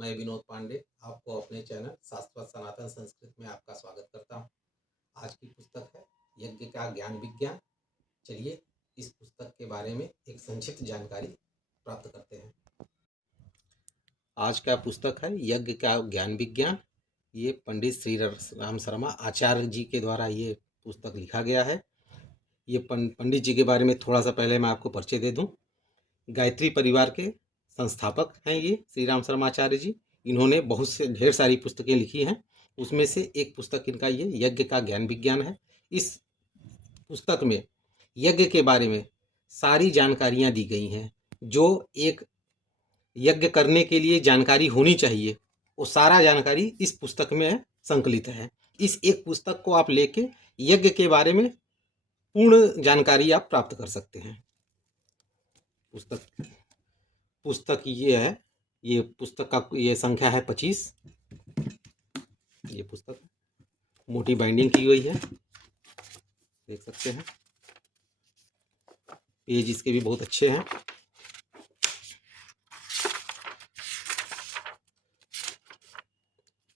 मैं विनोद पांडे आपको अपने चैनल शाश्वत सनातन संस्कृत में आपका स्वागत करता हूँ। आज की पुस्तक है यज्ञ का ज्ञान विज्ञान। चलिए इस पुस्तक के बारे में एक संक्षिप्त जानकारी प्राप्त करते हैं। आज का पुस्तक है यज्ञ का ज्ञान विज्ञान। ये पंडित श्री राम शर्मा आचार्य जी के द्वारा ये पुस्तक लिखा गया है। ये पंडित जी के बारे में थोड़ा सा पहले मैं आपको परिचय दे दूँ। गायत्री परिवार के संस्थापक हैं ये श्री राम शर्मा आचार्य जी। इन्होंने बहुत से ढेर सारी पुस्तकें लिखी हैं, उसमें से एक पुस्तक इनका ये यज्ञ का ज्ञान विज्ञान है। इस पुस्तक में यज्ञ के बारे में सारी जानकारियाँ दी गई हैं। जो एक यज्ञ करने के लिए जानकारी होनी चाहिए वो सारा जानकारी इस पुस्तक में संकलित है। इस एक पुस्तक को आप लेके यज्ञ के बारे में पूर्ण जानकारी आप प्राप्त कर सकते हैं। पुस्तक ये है, ये पुस्तक का ये संख्या है 25। ये पुस्तक मोटी बाइंडिंग की गई है, देख सकते हैं। पेज इसके भी बहुत अच्छे हैं।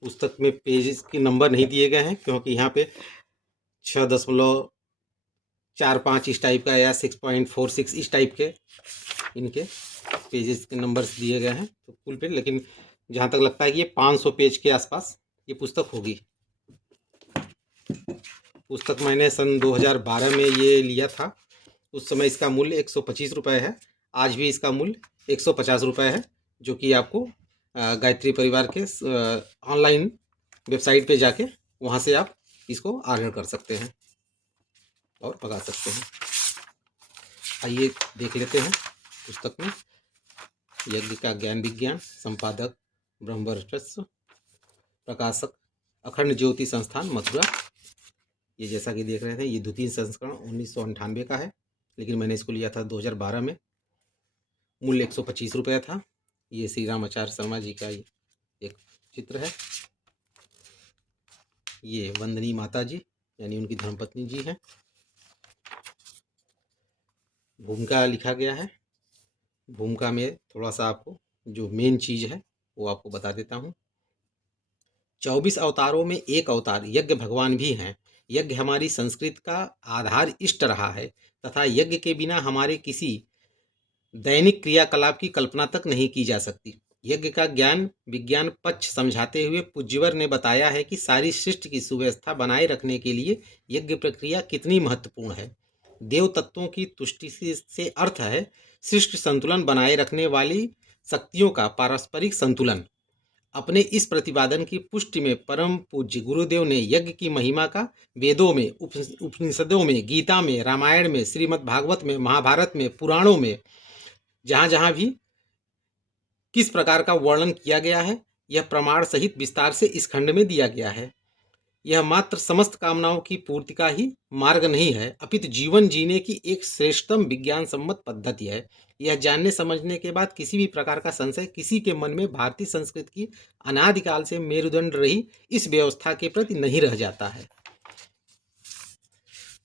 पुस्तक में पेज के नंबर नहीं दिए गए हैं क्योंकि यहाँ पे 6.45 इस टाइप का या 6.46 इस टाइप के इनके पेजेस के नंबर्स दिए गए हैं तो कुल पे, लेकिन जहाँ तक लगता है कि ये 500 पेज के आसपास ये पुस्तक होगी। पुस्तक मैंने सन 2012 में ये लिया था। उस समय इसका मूल्य 125 रुपये है। आज भी इसका मूल्य 150 रुपये है, जो कि आपको गायत्री परिवार के ऑनलाइन वेबसाइट पे जाके वहाँ से आप इसको ऑर्डर कर सकते हैं और मंगा सकते हैं। आइए देख लेते हैं पुस्तक में। यज्ञ का ज्ञान विज्ञान, संपादक ब्रह्मवर्चस्व, प्रकाशक अखंड ज्योति संस्थान मथुरा। ये जैसा कि देख रहे थे ये द्वितीय संस्करण 1998 का है, लेकिन मैंने इसको लिया था 2012 में। मूल्य 125 रुपये था। ये श्री राम आचार्य शर्मा जी का एक चित्र है। ये वंदनी माता जी यानी उनकी धर्मपत्नी जी हैं। भूमिका लिखा गया है। भूमिका में थोड़ा सा आपको जो मेन चीज़ है वो आपको बता देता हूँ। 24 अवतारों में एक अवतार यज्ञ भगवान भी हैं। यज्ञ हमारी संस्कृति का आधार इष्ट रहा है तथा यज्ञ के बिना हमारे किसी दैनिक क्रियाकलाप की कल्पना तक नहीं की जा सकती। यज्ञ का ज्ञान विज्ञान पक्ष समझाते हुए पूज्यवर ने बताया है कि सारी सृष्टि की सुव्यवस्था बनाए रखने के लिए यज्ञ प्रक्रिया कितनी महत्वपूर्ण है। देव तत्वों की तुष्टि से अर्थ है सृष्टि संतुलन बनाए रखने वाली शक्तियों का पारस्परिक संतुलन। अपने इस प्रतिपादन की पुष्टि में परम पूज्य गुरुदेव ने यज्ञ की महिमा का वेदों में, उपनिषदों में, गीता में, रामायण में, श्रीमद् भागवत में, महाभारत में, पुराणों में जहाँ जहाँ भी किस प्रकार का वर्णन किया गया है यह प्रमाण सहित विस्तार से इस खंड में दिया गया है। यह मात्र समस्त कामनाओं की पूर्ति का ही मार्ग नहीं है, अपितु जीवन जीने की एक श्रेष्ठतम विज्ञान सम्मत पद्धति है। यह जानने समझने के बाद किसी भी प्रकार का संशय किसी के मन में भारतीय संस्कृति की अनादिकाल से मेरुदंड रही इस व्यवस्था के प्रति नहीं रह जाता है।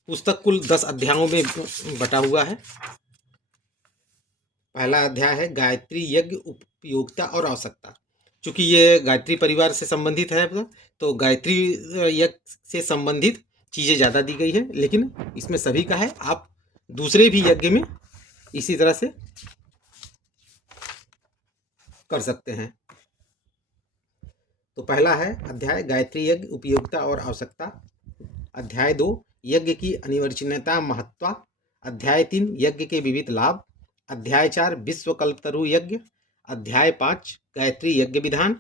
पुस्तक कुल 10 अध्यायों में बटा हुआ है। पहला अध्याय है गायत्री यज्ञ उपयोगिता और आवश्यकता। चूंकि ये गायत्री परिवार से संबंधित है तो गायत्री यज्ञ से संबंधित चीज़ें ज़्यादा दी गई है, लेकिन इसमें सभी का है। आप दूसरे भी यज्ञ में इसी तरह से कर सकते हैं। तो पहला है अध्याय गायत्री यज्ञ उपयोगिता और आवश्यकता। अध्याय 2 यज्ञ की अनिवार्यता महत्व। अध्याय 3 यज्ञ के विविध लाभ। अध्याय 4 विश्वकल्पतरु यज्ञ। अध्याय 5 गायत्री यज्ञ विधान।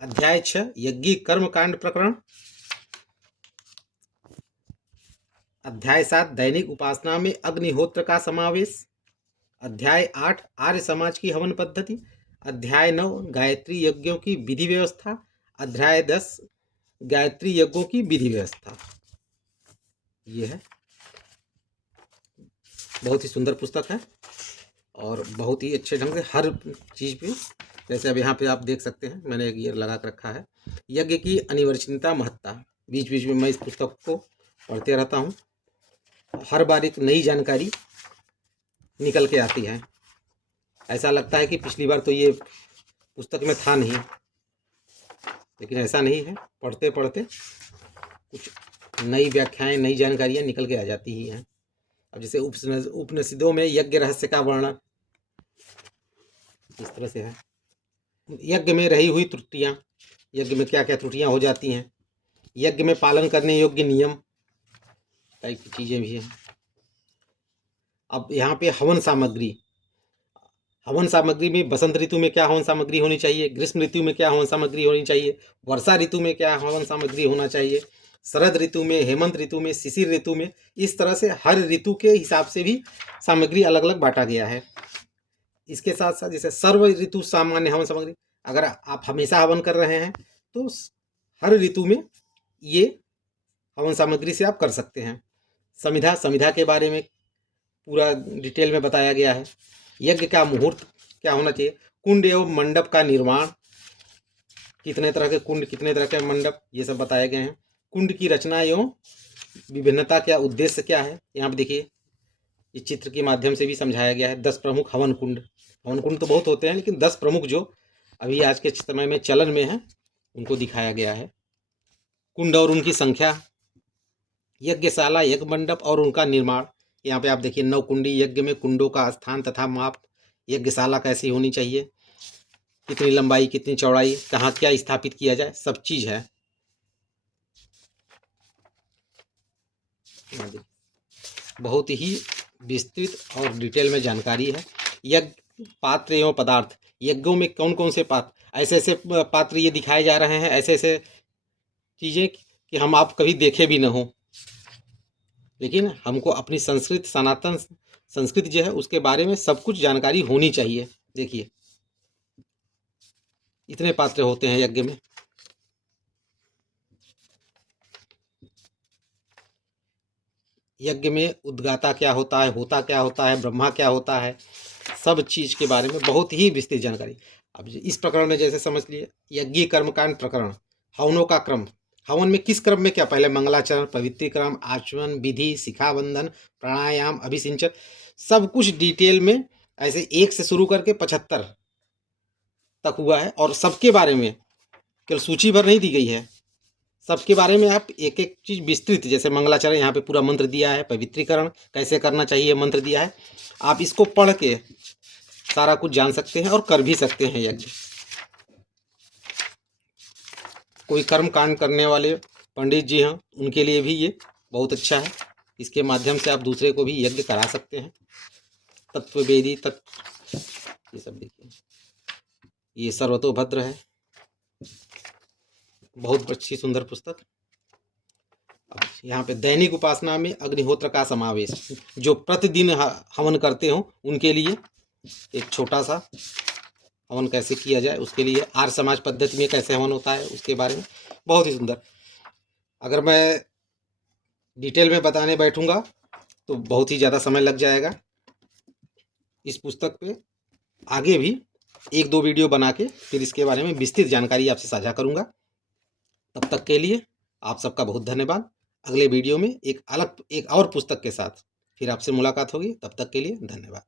अध्याय 6 यज्ञी कर्मकांड प्रकरण। अध्याय 7 दैनिक उपासना में अग्निहोत्र का समावेश। अध्याय 8 आर्य समाज की हवन पद्धति। अध्याय 9 गायत्री यज्ञों की विधि व्यवस्था। अध्याय 10 गायत्री यज्ञों की विधि व्यवस्था। ये है, बहुत ही सुंदर पुस्तक है और बहुत ही अच्छे ढंग से हर चीज़ पे, जैसे अब यहाँ पे आप देख सकते हैं मैंने एक ये लगा कर रखा है यज्ञ की अनिवार्यता महत्ता। बीच बीच में मैं इस पुस्तक को पढ़ते रहता हूँ। हर बार एक नई जानकारी निकल के आती है। ऐसा लगता है कि पिछली बार तो ये पुस्तक में था नहीं, लेकिन ऐसा नहीं है, पढ़ते पढ़ते कुछ नई व्याख्याएं, नई जानकारियां निकल के आ जाती ही हैं। अब जैसे उपनिषदों में यज्ञ रहस्य का वर्णन इस तरह से है। यज्ञ में रही हुई त्रुटियां, यज्ञ में क्या क्या त्रुटियां हो जाती हैं, यज्ञ में पालन करने योग्य नियम टाइप की चीज़ें भी हैं। अब यहाँ पे हवन सामग्री, हवन सामग्री में बसंत ऋतु में क्या हवन सामग्री होनी चाहिए, ग्रीष्म ऋतु में क्या हवन सामग्री होनी चाहिए, वर्षा ऋतु में क्या हवन सामग्री होना चाहिए, शरद ऋतु में, हेमंत ऋतु में, शिशिर ऋतु में, इस तरह से हर ऋतु के हिसाब से भी सामग्री अलग अलग बांटा गया है। इसके साथ साथ जैसे सर्व ऋतु सामान्य हवन सामग्री, अगर आप हमेशा हवन कर रहे हैं तो हर ऋतु में ये हवन सामग्री से आप कर सकते हैं। समिधा, समिधा के बारे में पूरा डिटेल में बताया गया है। यज्ञ का मुहूर्त क्या होना चाहिए, कुंड एवं मंडप का निर्माण, कितने तरह के कुंड, कितने तरह के मंडप, ये सब बताए गए हैं। कुंड की रचना एवं विभिन्नता, क्या उद्देश्य क्या है, यहाँ पे देखिए इस चित्र के माध्यम से भी समझाया गया है। 10 प्रमुख हवन कुंड, हवन कुंड तो बहुत होते हैं, लेकिन 10 प्रमुख जो अभी आज के समय में चलन में है उनको दिखाया गया है। कुंड और उनकी संख्या, यज्ञशाला, यज्ञ मंडप और उनका निर्माण, यहाँ पे आप देखिए 9 कुंडी यज्ञ में कुंडों का स्थान तथा माप, यज्ञशाला कैसी होनी चाहिए, कितनी लंबाई, कितनी चौड़ाई, कहाँ क्या स्थापित किया जाए, सब चीज़ है। बहुत ही विस्तृत और डिटेल में जानकारी है। यज्ञ पात्र एवं पदार्थ, यज्ञों में कौन कौन से पात्र, ऐसे ऐसे पात्र ये दिखाए जा रहे हैं, ऐसे ऐसे चीज़ें कि हम आप कभी देखे भी न हो, लेकिन हमको अपनी संस्कृति, सनातन संस्कृति जो है उसके बारे में सब कुछ जानकारी होनी चाहिए। देखिए इतने पात्र होते हैं यज्ञ में। यज्ञ में उद्गाता क्या होता क्या होता है, ब्रह्मा क्या होता है, सब चीज़ के बारे में बहुत ही विस्तृत जानकारी। अब इस प्रकरण में जैसे समझ लिए, यज्ञ कर्मकांड प्रकरण, हवनों का क्रम, हवन में किस क्रम में क्या, पहले मंगलाचरण, पवित्रीकरण, आचमन, विधि, शिखाबंधन, प्राणायाम, अभिसिंचन, सब कुछ डिटेल में ऐसे 1 से शुरू करके 75 तक हुआ है। और सबके बारे में केवल सूची भर नहीं दी गई है, सबके बारे में आप एक एक चीज़ विस्तृत, जैसे मंगलाचरण यहाँ पे पूरा मंत्र दिया है, पवित्रीकरण कैसे करना चाहिए मंत्र दिया है, आप इसको पढ़ के सारा कुछ जान सकते हैं और कर भी सकते हैं यज्ञ। कोई कर्म कांड करने वाले पंडित जी हैं उनके लिए भी ये बहुत अच्छा है, इसके माध्यम से आप दूसरे को भी यज्ञ करा सकते हैं। तत्ववेदी तत्व, ये सब देखिए, ये सर्वतोभद्र है, बहुत अच्छी सुंदर पुस्तक। अब यहाँ पे दैनिक उपासना में अग्निहोत्र का समावेश, जो प्रतिदिन हवन करते हो उनके लिए एक छोटा सा हवन कैसे किया जाए, उसके लिए आर्य समाज पद्धति में कैसे हवन होता है उसके बारे में बहुत ही सुंदर। अगर मैं डिटेल में बताने बैठूंगा तो बहुत ही ज़्यादा समय लग जाएगा। इस पुस्तक पे आगे भी 1-2 वीडियो बना के फिर इसके बारे में विस्तृत जानकारी आपसे साझा करूंगा। तब तक के लिए आप सबका बहुत धन्यवाद। अगले वीडियो में एक और पुस्तक के साथ फिर आपसे मुलाकात होगी। तब तक के लिए धन्यवाद।